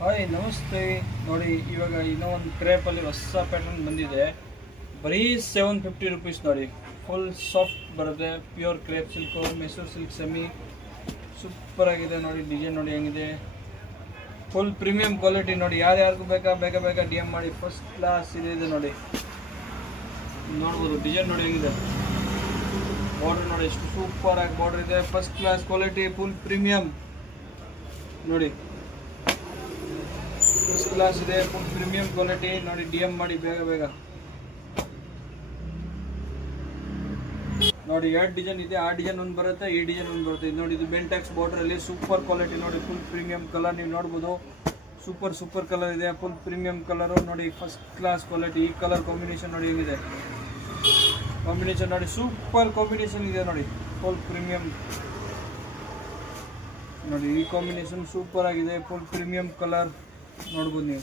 Hi ನಮಸ್ತೆ. ನೋಡಿ ಇವಾಗ ಇನ್ನೂ ಒಂದು ಕ್ರೇಪಲ್ಲಿ ಹೊಸ ಪ್ಯಾಟರ್ನ್ ಬಂದಿದೆ. ಬರೀ 750 ರುಪೀಸ್. ನೋಡಿ ಫುಲ್ ಸಾಫ್ಟ್ ಬರುತ್ತೆ, pure crepe silk, Mysore silk semi super ಆಗಿದೆ. ನೋಡಿ ಡಿಸೈನ್ ನೋಡಿ ಹೆಂಗಿದೆ, ಫುಲ್ ಪ್ರೀಮಿಯಂ ಕ್ವಾಲಿಟಿ. ನೋಡಿ ಯಾರ್ಯಾರಿಗೂ ಬೇಗ ಡಿ ಎಮ್ ಮಾಡಿ, ಫಸ್ಟ್ ಕ್ಲಾಸ್ ಇದೆ. ನೋಡಿ ನೋಡ್ಬೋದು ಡಿಸೈನ್ ನೋಡಿ ಹೆಂಗಿದೆ, ಬಾರ್ಡರ್ ನೋಡಿ ಎಷ್ಟು ಸೂಪರ್ ಆಗಿ ಬಾರ್ಡರ್ ಇದೆ, first class quality, full premium. ನೋಡಿ ಫಸ್ಟ್ ಕ್ಲಾಸ್ ಇದೆ, ಫುಲ್ ಪ್ರೀಮಿಯಂ ಕ್ವಾಲಿಟಿ. ನೋಡಿ ಡಿ ಎಮ್ ಮಾಡಿ ಬೇಗ. ನೋಡಿ 2 ಡಿಸೈನ್ ಇದೆ, ಆ ಡಿಸೈನ್ ಒಂದು ಬರುತ್ತೆ, ಈ ಡಿಸೈನ್ ಒಂದು ಬರುತ್ತೆ. ನೋಡಿ ಇದು ಬೆಂಟೆಕ್ಸ್ ಬಾರ್ಡರ್ ಅಲ್ಲಿ ಸೂಪರ್ ಕ್ವಾಲಿಟಿ. ನೋಡಿ ಫುಲ್ ಪ್ರೀಮಿಯಂ ಕಲರ್, ನೀವು ನೋಡ್ಬೋದು ಸೂಪರ್ ಕಲರ್ ಇದೆ, ಫುಲ್ ಪ್ರೀಮಿಯಂ ಕಲರು. ನೋಡಿ ಫಸ್ಟ್ ಕ್ಲಾಸ್ ಕ್ವಾಲಿಟಿ. ಈ ಕಲರ್ ಕಾಂಬಿನೇಷನ್ ನೋಡಿ ಹೇಗಿದೆ, ಕಾಂಬಿನೇಷನ್ ನೋಡಿ ಸೂಪರ್ ಕಾಂಬಿನೇಷನ್ ಇದೆ. ನೋಡಿ ಫುಲ್ ಪ್ರೀಮಿಯಂ, ನೋಡಿ ಈ ಕಾಂಬಿನೇಷನ್ ಸೂಪರ್ ಆಗಿದೆ, ಫುಲ್ ಪ್ರೀಮಿಯಂ ಕಲರ್ ನೋಡ್ಬೋದು ನೀವು.